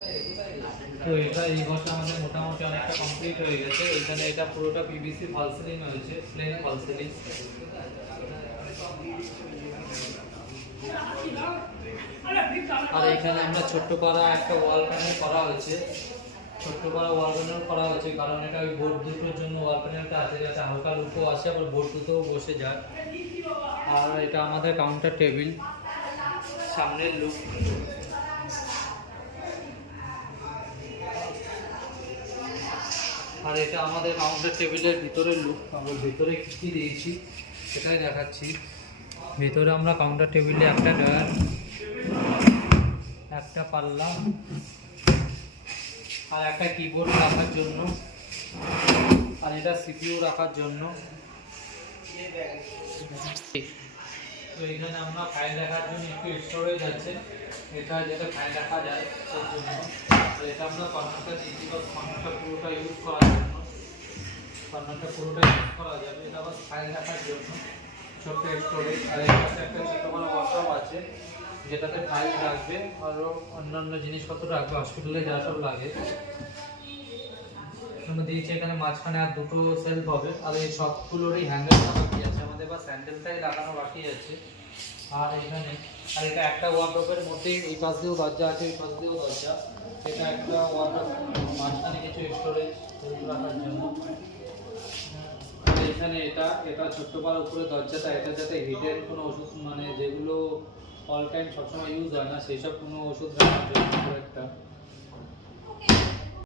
তো এটা এই ঘরটা আমাদের মোটামুটি অনেকটা কমপ্লিট হয়ে গেছে। এখানে এটা পুরোটা পিভিসি ফল সিলিং হয়েছে, প্লেন ফল সিলিং। আর এখানে আমরা ছোট্ট পাড়া একটা ওয়াল প্যানেল করা হয়েছে, ছোট্ট পাড়া ওয়াল প্যানেল করা হয়েছে কারণ এটা ওই বোর্ড দুটোর জন্য ওয়াল প্যানেলটা আছে, যাতে হালকা লুকও আসে আবার বোর্ড দুটোও বসে যায়। আর এটা আমাদের কাউন্টার টেবিল, সামনের লুক। আর এটা আমাদের কাউন্টার টেবিলের ভিতরের লুক। আমরা ভিতরে কী কী দিয়েছি সেটাই দেখাচ্ছি। ভিতরে আমরা কাউন্টার টেবিলে একটা ড্রয়ার, একটা পাল্লা আর একটা কিবোর্ড রাখার জন্য, আর এটা সিপিইউ রাখার জন্য। তো এখানে আমরা ফাইল রাখার জন্য একটু স্টোরেজ আছে, এটা যেটা ফাইল রাখা যায় তার জন্য। তো এটা আমরা কর্নারটা দিচ্ছি, বা কর্নারটা পুরোটা ইউজ করার জন্য, কর্নারটা পুরোটা ইউজ করা যাবে। এটা আবার ফাইল রাখার জন্য ছোট্ট স্টোরেজ। আর এর পাশে একটা ছোটো বড় ওয়ার্কশপ আছে যেটাতে ফাইল রাখবে আরও অন্যান্য জিনিসপত্র রাখবে, হসপিটালে যা সব লাগে। আমরা দিয়েছি এখানে মাঝখানে আর দুটো সেলফ হবে। আর এই সবগুলোরই হ্যান্ডেলটা বাকি আছে আমাদের, বা স্যান্ডেলটাই লাগানো বাকি আছে। আর এখানে আর এটা একটা ওয়ার্ডরোবের মধ্যেই এই পাশ দিয়েও দরজা আছে, এই পাশ দিয়েও দরজা। এটা একটা ওয়ার্ডরোব, মাঝখানে কিছু স্টোরেজ রাখার জন্য। এখানে এটা ছোট্ট পাড়ার উপরে দরজাটা, এটা যাতে হিডেন কোনো ওষুধ, মানে যেগুলো অল টাইম সবসময় ইউজ হয় না সেই সব কোনো ওষুধ রাখার জন্য একটা।